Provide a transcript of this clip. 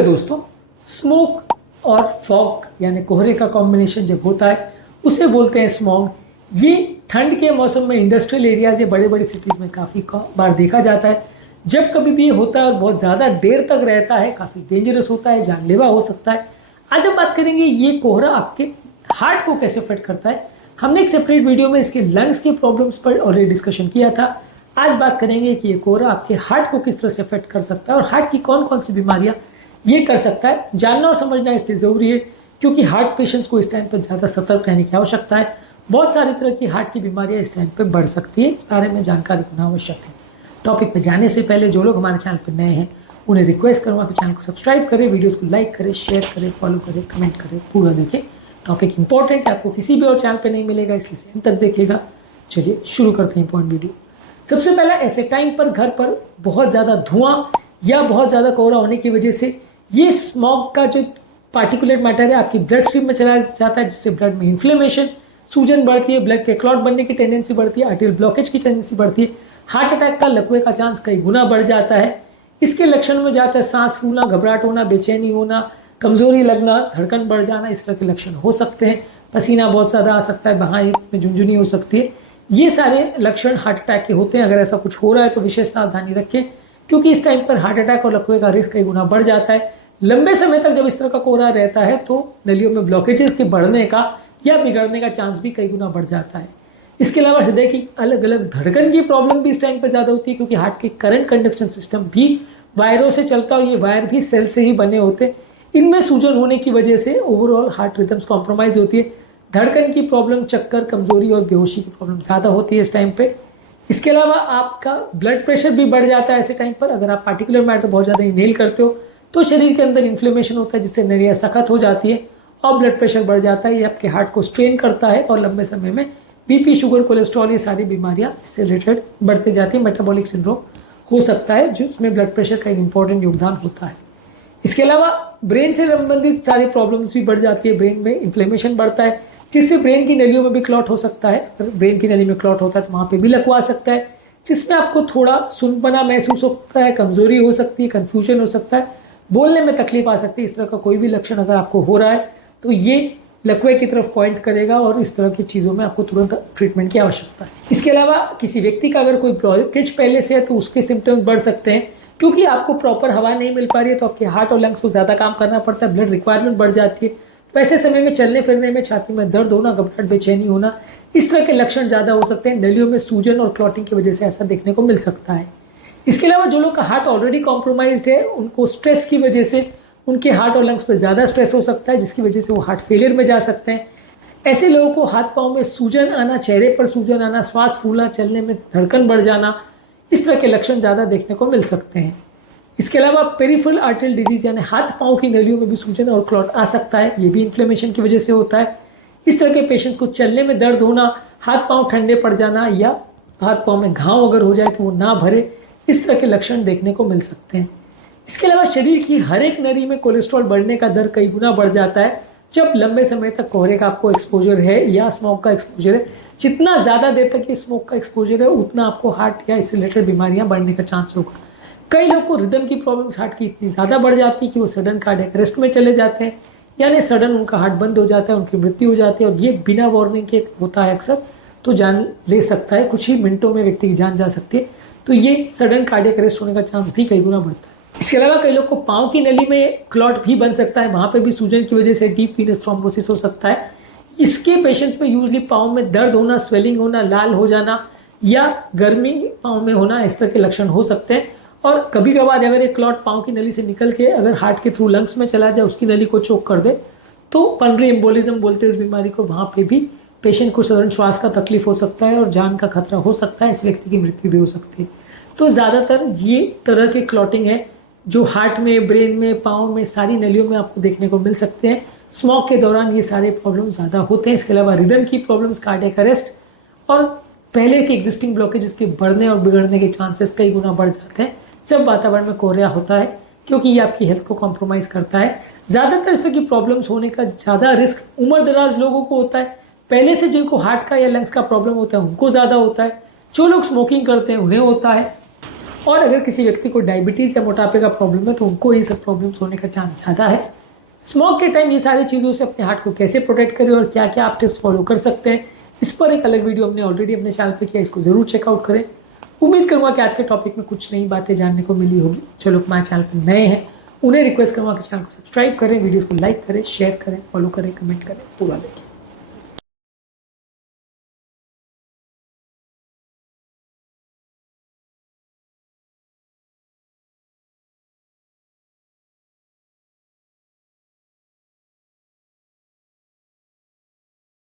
प्रिय दोस्तों, स्मोक और फॉग यानी कोहरे का कॉम्बिनेशन जब होता है उसे बोलते हैं स्मॉग। ये ठंड के मौसम में इंडस्ट्रियल एरियाज या बड़े बड़े सिटीज़ में काफ़ी बार देखा जाता है। जब कभी भी ये होता है और बहुत ज़्यादा देर तक रहता है, काफ़ी डेंजरस होता है, जानलेवा हो सकता है। आज हम बात करेंगे ये कोहरा आपके हार्ट को कैसे अफेक्ट करता है। हमने एक सेपरेट वीडियो में इसके लंग्स के प्रॉब्लम्स पर ऑलरेडी डिस्कशन किया था। आज बात करेंगे कि ये कोहरा आपके हार्ट को किस तरह से अफेक्ट कर सकता है और हार्ट की कौन कौन सी बीमारियां ये कर सकता है। जानना और समझना इसलिए ज़रूरी है क्योंकि हार्ट पेशेंट्स को इस टाइम पर ज़्यादा सतर्क रहने की आवश्यकता है। बहुत सारी तरह की हार्ट की बीमारियां इस टाइम पर बढ़ सकती है, इस बारे में जानकारी होना आवश्यक है। टॉपिक पर जाने से पहले जो लोग हमारे चैनल पर नए हैं उन्हें रिक्वेस्ट करूँगा कि चैनल को सब्सक्राइब करें, वीडियोज़ को लाइक करें, शेयर करें, फॉलो करें, कमेंट करें, पूरा देखें। टॉपिक इंपॉर्टेंट है, आपको किसी भी और चैनल पर नहीं मिलेगा, इसलिए अंत तक देखिएगा। चलिए शुरू करते हैं इंपॉर्टेंट वीडियो। सबसे पहला, ऐसे टाइम पर घर पर बहुत ज़्यादा धुआं या बहुत ज़्यादा कोहरा होने की वजह से ये स्मॉग का जो पार्टिकुलेट मैटर है आपकी ब्लड स्ट्रीम में चला जाता है, जिससे ब्लड में इन्फ्लेमेशन, सूजन बढ़ती है, ब्लड के क्लॉट बनने की टेंडेंसी बढ़ती है, आर्टरियल ब्लॉकेज की टेंडेंसी बढ़ती है, हार्ट अटैक का लकवे का चांस कई गुना बढ़ जाता है। इसके लक्षण में जाता है सांस फूलना, घबराहट होना, बेचैनी होना, कमजोरी लगना, धड़कन बढ़ जाना, इस तरह के लक्षण हो सकते हैं। पसीना बहुत ज़्यादा आ सकता है, बाहें में झुंझुनी हो सकती है। ये सारे लक्षण हार्ट अटैक के होते हैं। अगर ऐसा कुछ हो रहा है तो विशेष सावधानी रखें क्योंकि इस टाइम पर हार्ट अटैक और लकवे का रिस्क कई गुना बढ़ जाता है। लंबे समय तक जब इस तरह का कोहरा रहता है तो नलियों में ब्लॉकेजेस के बढ़ने का या बिगड़ने का चांस भी कई गुना बढ़ जाता है। इसके अलावा हृदय की अलग अलग धड़कन की प्रॉब्लम भी इस टाइम पर ज़्यादा होती है क्योंकि हार्ट के करंट कंडक्शन सिस्टम भी वायरों से चलता है और ये वायर भी सेल से ही बने होते हैं। इनमें सूजन होने की वजह से ओवरऑल हार्ट रिदम्स कॉम्प्रोमाइज होती है। धड़कन की प्रॉब्लम, चक्कर, कमजोरी और बेहोशी की प्रॉब्लम ज़्यादा होती है इस टाइम पे। इसके अलावा आपका ब्लड प्रेशर भी बढ़ जाता है ऐसे टाइम पर। अगर आप पार्टिकुलर मैटर बहुत ज़्यादा इनहेल करते हो तो शरीर के अंदर इन्फ्लेमेशन होता है जिससे नलियाँ सख्त हो जाती है और ब्लड प्रेशर बढ़ जाता है। ये आपके हार्ट को स्ट्रेन करता है और लंबे समय में बीपी, शुगर, कोलेस्ट्रॉल, ये सारी बीमारियाँ इससे रिलेटेड बढ़ते जाती है। मेटाबॉलिक सिंड्रोम हो सकता है जिसमें ब्लड प्रेशर का एक इंपॉर्टेंट योगदान होता है। इसके अलावा ब्रेन से संबंधित सारी प्रॉब्लम्स भी बढ़ जाती है। ब्रेन में इन्फ्लेमेशन बढ़ता है जिससे ब्रेन की नलियों में भी क्लॉट हो सकता है। अगर ब्रेन की नली में क्लॉट होता है तो वहाँ पे भी लकवा सकता है जिसमें आपको थोड़ा सुनपना महसूस होता है, कमजोरी हो सकती है, कन्फ्यूजन हो सकता है, बोलने में तकलीफ आ सकती है। इस तरह का कोई भी लक्षण अगर आपको हो रहा है तो ये लकवे की तरफ पॉइंट करेगा और इस तरह की चीज़ों में आपको तुरंत ट्रीटमेंट की आवश्यकता है। इसके अलावा किसी व्यक्ति का अगर कोई ब्लॉकेज पहले से है तो उसके सिम्टम्स बढ़ सकते हैं क्योंकि आपको प्रॉपर हवा नहीं मिल पा रही है तो आपके हार्ट और लंग्स को ज़्यादा काम करना पड़ता है, ब्लड रिक्वायरमेंट बढ़ जाती है। तो ऐसे समय में चलने फिरने में, छाती में दर्द होना, घबराहट, बेचैनी होना, इस तरह के लक्षण ज़्यादा हो सकते हैं। नलियों में सूजन और क्लॉटिंग की वजह से ऐसा देखने को मिल सकता है। इसके अलावा जो लोग का हार्ट ऑलरेडी कॉम्प्रोमाइज्ड है उनको स्ट्रेस की वजह से उनके हार्ट और लंग्स पर ज़्यादा स्ट्रेस हो सकता है जिसकी वजह से वो हार्ट फेलियर में जा सकते हैं। ऐसे लोगों को हाथ पाँव में सूजन आना, चेहरे पर सूजन आना, श्वास फूलना, चलने में धड़कन बढ़ जाना, इस तरह के लक्षण ज़्यादा देखने को मिल सकते हैं। इसके अलावा पेरिफेरल आर्टरियल डिजीज यानी हाथ पाँव की नलियों में भी सूजन और क्लॉट आ सकता है। ये भी इन्फ्लेमेशन की वजह से होता है। इस तरह के पेशेंट्स को चलने में दर्द होना, हाथ पाँव ठंडे पड़ जाना या हाथ पाँव में घाव अगर हो जाए तो वो ना भरे, इस तरह के लक्षण देखने को मिल सकते हैं। इसके अलावा शरीर की हर एक नली में कोलेस्ट्रॉल बढ़ने का दर कई गुना बढ़ जाता है जब लंबे समय तक कोहरे का आपको एक्सपोजर है या स्मोक का एक्सपोजर है। जितना ज़्यादा देर तक ये स्मोक का एक्सपोजर है उतना आपको हार्ट या इससे रिलेटेड बीमारियां बढ़ने का चांस होगा। कई लोग को रिदम की प्रॉब्लम्स हार्ट की इतनी ज़्यादा बढ़ जाती है कि वो सडन कार्डियक अरेस्ट में चले जाते हैं, यानी सडन उनका हार्ट बंद हो जाता है, उनकी मृत्यु हो जाती है। और ये बिना वार्निंग के होता है अक्सर, तो जान ले सकता है, कुछ ही मिनटों में व्यक्ति की जान जा सकती है। तो ये सडन कार्डियक अरेस्ट होने का चांस भी कई गुना बढ़ता है। इसके अलावा कई लोग को पाँव की नली में क्लॉट भी बन सकता है, वहाँ पे भी सूजन की वजह से डीप वीनस थ्रोम्बोसिस हो सकता है। इसके पेशेंट्स में यूजली पाँव में दर्द होना, स्वेलिंग होना, लाल हो जाना या गर्मी पाँव में होना, इस तरह के लक्षण हो सकते हैं। और कभी कभार अगर एक क्लॉट पाँव की नली से निकल के अगर हार्ट के थ्रू लंग्स में चला जाए, उसकी नली को चोक कर दे तो पल्मोनरी एम्बोलिज्म बोलते हैं उस बीमारी को, वहाँ पे भी पेशेंट को सडन श्वास का तकलीफ हो सकता है और जान का खतरा हो सकता है, इस व्यक्ति की मृत्यु भी हो सकती है। तो ज़्यादातर ये तरह के क्लॉटिंग है जो हार्ट में, ब्रेन में, पाँव में, सारी नलियों में आपको देखने को मिल सकते हैं। स्मोक के दौरान ये सारे प्रॉब्लम ज़्यादा होते हैं। इसके अलावा रिदम की प्रॉब्लम्स, कार्डियक अरेस्ट और पहले के एग्जिस्टिंग ब्लॉकेजेस के बढ़ने और बिगड़ने के चांसेस कई गुना बढ़ जाते हैं जब वातावरण में कोहरा होता है क्योंकि ये आपकी हेल्थ को कॉम्प्रोमाइज़ करता है। ज़्यादातर इस तरह की प्रॉब्लम्स होने का ज़्यादा रिस्क उम्र दराज लोगों को होता है। पहले से जिनको हार्ट का या लंग्स का प्रॉब्लम होता है उनको ज़्यादा होता है। जो लोग स्मोकिंग करते हैं उन्हें होता है। और अगर किसी व्यक्ति को डायबिटीज़ या मोटापे का प्रॉब्लम है तो उनको ये सब प्रॉब्लम्स होने का चांस ज़्यादा है। स्मोक के टाइम ये सारी चीज़ों से अपने हार्ट को कैसे प्रोटेक्ट करें और क्या क्या आप टिप्स फॉलो कर सकते हैं, इस पर एक अलग वीडियो हमने ऑलरेडी अपने चैनल पे किया, इसको ज़रूर चेकआउट करें। उम्मीद करूँगा कि आज के टॉपिक में कुछ नई बातें जानने को मिली होगी। जो लोग हमारे चैनल पर नए हैं उन्हें रिक्वेस्ट करूँगा कि चैनल को सब्सक्राइब करें, वीडियोज़ को लाइक करें, शेयर करें, फॉलो करें, कमेंट करें, पूरा देखें।